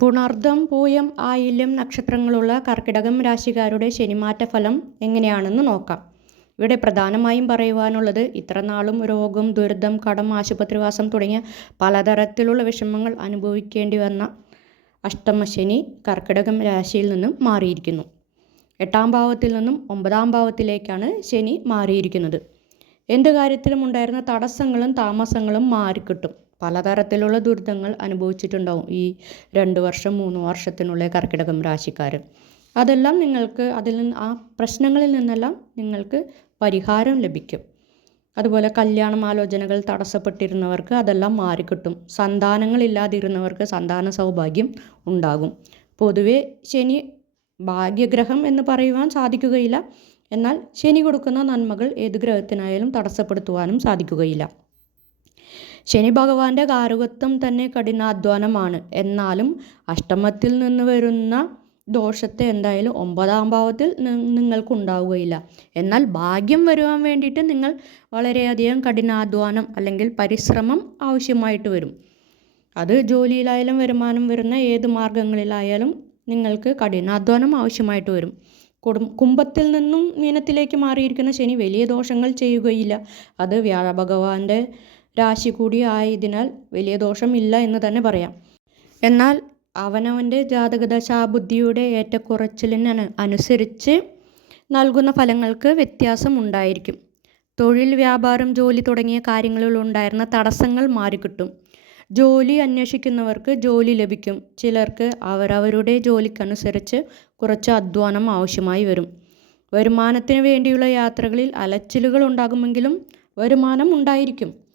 പുണർദം പൂയം ആയില്യം നക്ഷത്രങ്ങളുള്ള കർക്കിടകം രാശിക്കാരുടെ ശനിമാറ്റ ഫലം എങ്ങനെയാണെന്ന് നോക്കാം. ഇവിടെ പ്രധാനമായും പറയുവാനുള്ളത് ഇത്ര നാളും രോഗം ദുരിതം കടം ആശുപത്രിവാസം തുടങ്ങിയ പലതരത്തിലുള്ള വിഷമങ്ങൾ അനുഭവിക്കേണ്ടി വന്ന അഷ്ടമശനി കർക്കിടകം രാശിയിൽ നിന്നും മാറിയിരിക്കുന്നു. എട്ടാം ഭാവത്തിൽ നിന്നും ഒമ്പതാം ഭാവത്തിലേക്കാണ് ശനി മാറിയിരിക്കുന്നത്. എന്ത് കാര്യത്തിലും ഉണ്ടായിരുന്ന തടസ്സങ്ങളും താമസങ്ങളും മാറിക്കിട്ടും. പലതരത്തിലുള്ള ദുരിതങ്ങൾ അനുഭവിച്ചിട്ടുണ്ടാവും ഈ രണ്ട് വർഷം മൂന്ന് വർഷത്തിനുള്ളിൽ കർക്കിടകം രാശിക്കാർ അതെല്ലാം നിങ്ങൾക്ക് അതിൽ നിന്ന് ആ പ്രശ്നങ്ങളിൽ നിന്നെല്ലാം നിങ്ങൾക്ക് പരിഹാരം ലഭിക്കും. അതുപോലെ കല്യാണം ആലോചനകൾ തടസ്സപ്പെട്ടിരുന്നവർക്ക് അതെല്ലാം മാറിക്കിട്ടും. സന്താനങ്ങളില്ലാതിരുന്നവർക്ക് സന്താന സൗഭാഗ്യം ഉണ്ടാകും. പൊതുവെ ശനി ഭാഗ്യഗ്രഹം എന്ന് പറയുവാൻ സാധിക്കുകയില്ല. എന്നാൽ ശനി കൊടുക്കുന്ന നന്മകൾ ഏത് ഗ്രഹത്തിനായാലും തടസ്സപ്പെടുത്തുവാനും സാധിക്കുകയില്ല. ശനി ഭഗവാന്റെ കാരകത്വം തന്നെ കഠിനാധ്വാനമാണ്. എന്നാലും അഷ്ടമത്തിൽ നിന്ന് വരുന്ന ദോഷത്തെ എന്തായാലും ഒമ്പതാം ഭാവത്തിൽ നിങ്ങൾക്ക് ഉണ്ടാവുകയില്ല എന്നാൽ ഭാഗ്യം വരുവാൻ വേണ്ടിയിട്ട് നിങ്ങൾ വളരെയധികം കഠിനാധ്വാനം അല്ലെങ്കിൽ പരിശ്രമം ആവശ്യമായിട്ട് വരും. അത് ജോലിയിലായാലും വരുമാനം വരുന്ന ഏത് മാർഗങ്ങളിലായാലും നിങ്ങൾക്ക് കഠിനാധ്വാനം ആവശ്യമായിട്ട് വരും. കുടും കുംഭത്തിൽ നിന്നും മീനത്തിലേക്ക് മാറിയിരിക്കുന്ന ശനി വലിയ ദോഷങ്ങൾ ചെയ്യുകയില്ല. അത് വ്യാഴഭഗവാന്റെ രാശി കൂടി ആയതിനാൽ വലിയ ദോഷമില്ല എന്ന് തന്നെ പറയാം. എന്നാൽ അവനവന്റെ ജാതകദശാബുദ്ധിയുടെ ഏറ്റക്കുറച്ചിലിന് അനുസരിച്ച് നൽകുന്ന ഫലങ്ങൾക്ക് വ്യത്യാസം ഉണ്ടായിരിക്കും തൊഴിൽ വ്യാപാരം ജോലി തുടങ്ങിയ കാര്യങ്ങളിൽ ഉണ്ടായിരുന്ന തടസ്സങ്ങൾ മാറിക്കിട്ടും. ജോലി അന്വേഷിക്കുന്നവർക്ക് ജോലി ലഭിക്കും. ചിലർക്ക് അവരവരുടെ ജോലിക്കനുസരിച്ച് കുറച്ച് അധ്വാനം ആവശ്യമായി വരും. വരുമാനത്തിന് വേണ്ടിയുള്ള യാത്രകളിൽ അലച്ചിലുകൾ ഉണ്ടാകുമെങ്കിലും വരുമാനം ഉണ്ടായിരിക്കും.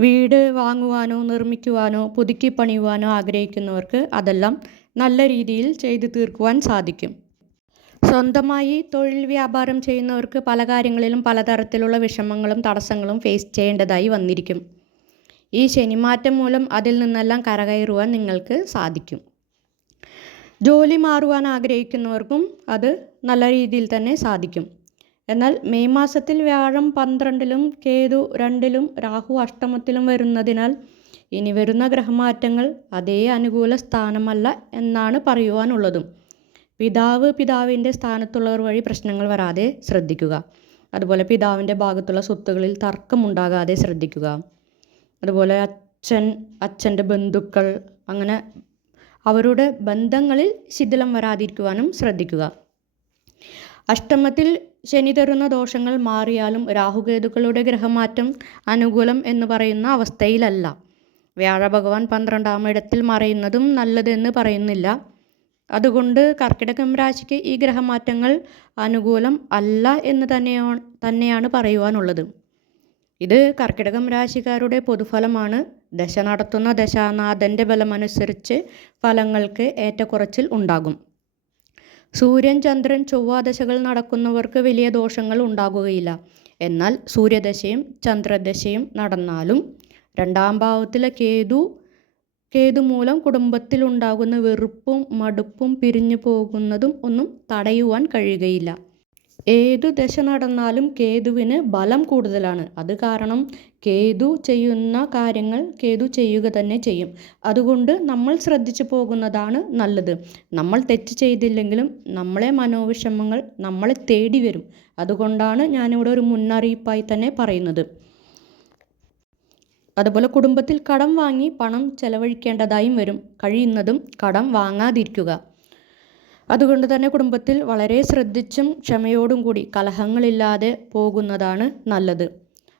വീട് വാങ്ങുവാനോ നിർമ്മിക്കുവാനോ പുതുക്കി പണിയുവാനോ ആഗ്രഹിക്കുന്നവർക്ക് അതെല്ലാം നല്ല രീതിയിൽ ചെയ്തു തീർക്കുവാൻ സാധിക്കും. സ്വന്തമായി തൊഴിൽ വ്യാപാരം ചെയ്യുന്നവർക്ക് പല കാര്യങ്ങളിലും പലതരത്തിലുള്ള വിഷമങ്ങളും തടസ്സങ്ങളും ഫേസ് ചെയ്യേണ്ടതായി വന്നിരിക്കും. ഈ ശനിമാറ്റം മൂലം അതിൽ നിന്നെല്ലാം കരകയറുവാൻ നിങ്ങൾക്ക് സാധിക്കും. ജോലി മാറുവാൻ ആഗ്രഹിക്കുന്നവർക്കും അത് നല്ല രീതിയിൽ തന്നെ സാധിക്കും. എന്നാൽ മെയ് മാസത്തിൽ വ്യാഴം പന്ത്രണ്ടിലും കേതു രണ്ടിലും രാഹു അഷ്ടമത്തിലും വരുന്നതിനാൽ ഇനി വരുന്ന ഗ്രഹമാറ്റങ്ങൾ അതേ അനുകൂല സ്ഥാനമല്ല എന്നാണ് പറയുവാനുള്ളതും. പിതാവ് പിതാവിന്റെ സ്ഥാനത്തുള്ളവർ വഴി പ്രശ്നങ്ങൾ വരാതെ ശ്രദ്ധിക്കുക. അതുപോലെ പിതാവിന്റെ ഭാഗത്തുള്ള സ്വത്തുകളിൽ തർക്കമുണ്ടാകാതെ ശ്രദ്ധിക്കുക. അതുപോലെ അച്ഛൻ അച്ഛന്റെ ബന്ധുക്കൾ അങ്ങനെ അവരുടെ ബന്ധങ്ങളിൽ ശിഥിലം വരാതിരിക്കുവാനും ശ്രദ്ധിക്കുക. അഷ്ടമത്തിൽ ശനി തരുന്ന ദോഷങ്ങൾ മാറിയാലും രാഹുകേതുക്കളുടെ ഗ്രഹമാറ്റം അനുകൂലം എന്ന് പറയുന്ന അവസ്ഥയിലല്ല. വ്യാഴഭഗവാൻ പന്ത്രണ്ടാം ഇടത്തിൽ മറയുന്നതും നല്ലതെന്ന് പറയുന്നില്ല. അതുകൊണ്ട് കർക്കിടകം രാശിക്ക് ഈ ഗ്രഹമാറ്റങ്ങൾ അനുകൂലം അല്ല എന്ന് തന്നെയാണ് തന്നെയാണ് പറയുവാനുള്ളത്. ഇത് കർക്കിടകം രാശിക്കാരുടെ പൊതുഫലമാണ്. ദശ നടത്തുന്ന ദശാനാഥന്റെ ബലമനുസരിച്ച് ഫലങ്ങൾക്ക് ഏറ്റക്കുറച്ചിൽ ഉണ്ടാകും. സൂര്യൻ ചന്ദ്രൻ ചൊവ്വാദശകൾ നടക്കുന്നവർക്ക് വലിയ ദോഷങ്ങൾ ഉണ്ടാകുകയില്ല. എന്നാൽ സൂര്യദശയും ചന്ദ്രദശയും നടന്നാലും രണ്ടാം ഭാവത്തിലെ കേതു കേതു മൂലം കുടുംബത്തിലുണ്ടാകുന്ന വെറുപ്പും മടുപ്പും പിരിഞ്ഞു പോകുന്നതും ഒന്നും തടയുവാൻ കഴിയുകയില്ല. ഏതു ദശ നടന്നാലും കേതുവിന് ബലം കൂടുതലാണ്. അത് കാരണം കേതു ചെയ്യുന്ന കാര്യങ്ങൾ കേതു ചെയ്യുക തന്നെ ചെയ്യും. അതുകൊണ്ട് നമ്മൾ ശ്രദ്ധിച്ചു പോകുന്നതാണ് നല്ലത്. നമ്മൾ തെറ്റ് ചെയ്തില്ലെങ്കിലും നമ്മളെ മനോവിഷമങ്ങൾ നമ്മളെ തേടി വരും. അതുകൊണ്ടാണ് ഞാനിവിടെ ഒരു മുന്നറിയിപ്പായി തന്നെ പറയുന്നത്. അതുപോലെ കുടുംബത്തിൽ കടം വാങ്ങി പണം ചെലവഴിക്കേണ്ടതായും വരും. കഴിയുന്നതും കടം വാങ്ങാതിരിക്കുക. അതുകൊണ്ട് തന്നെ കുടുംബത്തിൽ വളരെ ശ്രദ്ധിച്ചും ക്ഷമയോടും കൂടി കലഹങ്ങളില്ലാതെ പോകുന്നതാണ് നല്ലത്.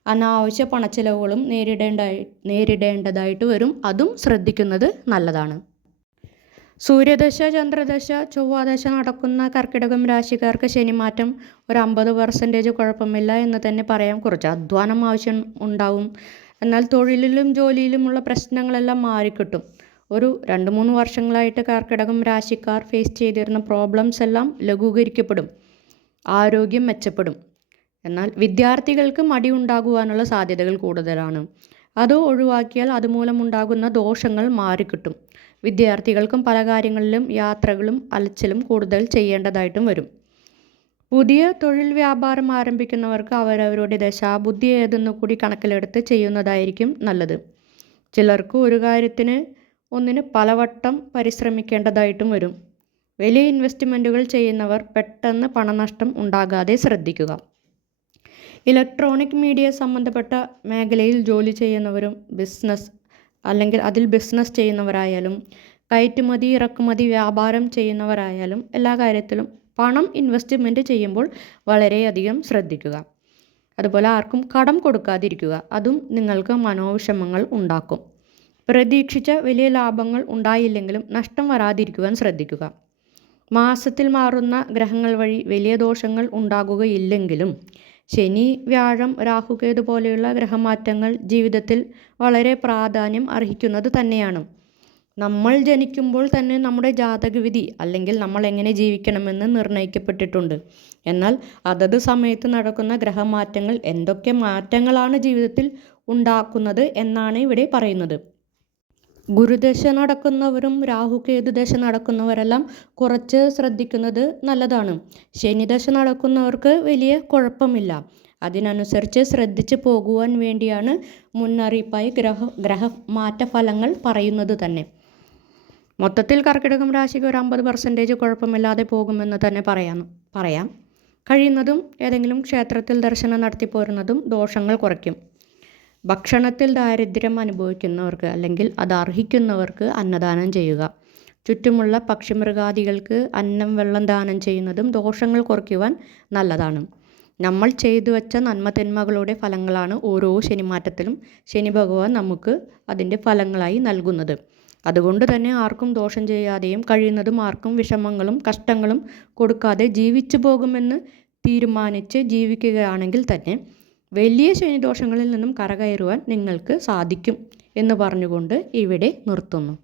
അനാവശ്യ പണച്ചിലവുകളും നേരിടേണ്ടായി നേരിടേണ്ടതായിട്ട് വരും. അതും ശ്രദ്ധിക്കുന്നത് നല്ലതാണ്. സൂര്യദശ ചന്ദ്രദശ ചൊവ്വാദശ നടക്കുന്ന കർക്കിടകം രാശിക്കാർക്ക് ശനിമാറ്റം ഒരു അമ്പത് പെർസെന്റേജ് കുഴപ്പമില്ല എന്ന് തന്നെ പറയാം. കുറച്ച് അധ്വാനം ആവശ്യം ഉണ്ടാവും. എന്നാൽ തൊഴിലിലും ജോലിയിലുമുള്ള പ്രശ്നങ്ങളെല്ലാം മാറിക്കിട്ടും. ഒരു രണ്ട് മൂന്ന് വർഷങ്ങളായിട്ട് കർക്കിടകം രാശിക്കാർ ഫേസ് ചെയ്തിരുന്ന പ്രോബ്ലംസ് എല്ലാം ലഘൂകരിക്കപ്പെടും. ആരോഗ്യം മെച്ചപ്പെടും. എന്നാൽ വിദ്യാർത്ഥികൾക്ക് മടി ഉണ്ടാകുവാനുള്ള സാധ്യതകൾ കൂടുതലാണ്. അത് ഒഴിവാക്കിയാൽ അതുമൂലമുണ്ടാകുന്ന ദോഷങ്ങൾ മാറിക്കിട്ടും. വിദ്യാർത്ഥികൾക്കും പല കാര്യങ്ങളിലും യാത്രകളും അലച്ചിലും കൂടുതൽ ചെയ്യേണ്ടതായിട്ടും വരും. പുതിയ തൊഴിൽ വ്യാപാരം ആരംഭിക്കുന്നവർക്ക് അവരവരുടെ ദശാബുദ്ധി ഏതെന്ന് കൂടി കണക്കിലെടുത്ത് ചെയ്യുന്നതായിരിക്കും നല്ലത്. ചിലർക്ക് ഒരു കാര്യത്തിന് ഒന്നിന് പലവട്ടം പരിശ്രമിക്കേണ്ടതായിട്ടും വരും. വലിയ ഇൻവെസ്റ്റ്മെന്റുകൾ ചെയ്യുന്നവർ പെട്ടെന്ന് പണനഷ്ടം ഉണ്ടാകാതെ ശ്രദ്ധിക്കുക. ഇലക്ട്രോണിക് മീഡിയ സംബന്ധപ്പെട്ട മേഖലയിൽ ജോലി ചെയ്യുന്നവരും ബിസിനസ് അല്ലെങ്കിൽ അതിൽ ബിസിനസ് ചെയ്യുന്നവരായാലും കയറ്റുമതി ഇറക്കുമതി വ്യാപാരം ചെയ്യുന്നവരായാലും എല്ലാ കാര്യത്തിലും പണം ഇൻവെസ്റ്റ്മെന്റ് ചെയ്യുമ്പോൾ വളരെയധികം ശ്രദ്ധിക്കുക. അതുപോലെ ആർക്കും കടം കൊടുക്കാതിരിക്കുക. അതും നിങ്ങൾക്ക് മനോവിഷമങ്ങൾ ഉണ്ടാക്കും. പ്രതീക്ഷിച്ച വലിയ ലാഭങ്ങൾ ഉണ്ടായില്ലെങ്കിലും നഷ്ടം വരാതിരിക്കുവാൻ ശ്രദ്ധിക്കുക. മാസത്തിൽ മാറുന്ന ഗ്രഹങ്ങൾ വഴി വലിയ ദോഷങ്ങൾ ഉണ്ടാകുകയില്ലെങ്കിലും ശനി വ്യാഴം രാഹുകേതു പോലെയുള്ള ഗ്രഹമാറ്റങ്ങൾ ജീവിതത്തിൽ വളരെ പ്രാധാന്യം അർഹിക്കുന്നത് തന്നെയാണ്. നമ്മൾ ജനിക്കുമ്പോൾ തന്നെ നമ്മുടെ ജാതകവിധി അല്ലെങ്കിൽ നമ്മൾ എങ്ങനെ ജീവിക്കണമെന്ന് നിർണയിക്കപ്പെട്ടിട്ടുണ്ട്. എന്നാൽ അതത് സമയത്ത് നടക്കുന്ന ഗ്രഹമാറ്റങ്ങൾ എന്തൊക്കെ മാറ്റങ്ങളാണ് ജീവിതത്തിൽ ഉണ്ടാക്കുന്നത് എന്നാണ് ഇവിടെ പറയുന്നത്. ഗുരുദശ നടക്കുന്നവരും രാഹുകേതു ദശ നടക്കുന്നവരെല്ലാം കുറച്ച് ശ്രദ്ധിക്കുന്നത് നല്ലതാണ്. ശനിദശ നടക്കുന്നവർക്ക് വലിയ കുഴപ്പമില്ല. അതിനനുസരിച്ച് ശ്രദ്ധിച്ച് പോകുവാൻ വേണ്ടിയാണ് മുന്നറിയിപ്പായി ഗ്രഹ ഗ്രഹമാറ്റ ഫലങ്ങൾ പറയുന്നത് തന്നെ. മൊത്തത്തിൽ കർക്കിടകം രാശിക്ക് ഒരു അമ്പത് പെർസെന്റേജ് കുഴപ്പമില്ലാതെ പോകുമെന്ന് തന്നെ പറയാം പറയാം. കഴിയുന്നതും ഏതെങ്കിലും ക്ഷേത്രത്തിൽ ദർശനം നടത്തി പോരുന്നതും ദോഷങ്ങൾ കുറയ്ക്കും. ഭക്ഷണത്തിൽ ദാരിദ്ര്യം അനുഭവിക്കുന്നവർക്ക് അല്ലെങ്കിൽ അത് അർഹിക്കുന്നവർക്ക് അന്നദാനം ചെയ്യുക. ചുറ്റുമുള്ള പക്ഷിമൃഗാദികൾക്ക് അന്നം വെള്ളം ദാനം ചെയ്യുന്നതും ദോഷങ്ങൾ കുറയ്ക്കുവാൻ നല്ലതാണ്. നമ്മൾ ചെയ്തു വെച്ച നന്മതിന്മകളുടെ ഫലങ്ങളാണ് ഓരോ ശനിമാറ്റത്തിലും ശനി ഭഗവാൻ നമുക്ക് അതിന്റെ ഫലങ്ങളായി നൽകുന്നത്. അതുകൊണ്ട് തന്നെ ആർക്കും ദോഷം ചെയ്യാതെയും കഴിയുന്നതും ആർക്കും വിഷമങ്ങളും കഷ്ടങ്ങളും കൊടുക്കാതെ ജീവിച്ചു പോകുമെന്ന് തീരുമാനിച്ച് ജീവിക്കുകയാണെങ്കിൽ തന്നെ വലിയ ശനിദോഷങ്ങളിൽ നിന്നും കരകയറുവാൻ നിങ്ങൾക്ക് സാധിക്കും എന്ന് പറഞ്ഞുകൊണ്ട് ഇവിടെ നിർത്തുന്നു.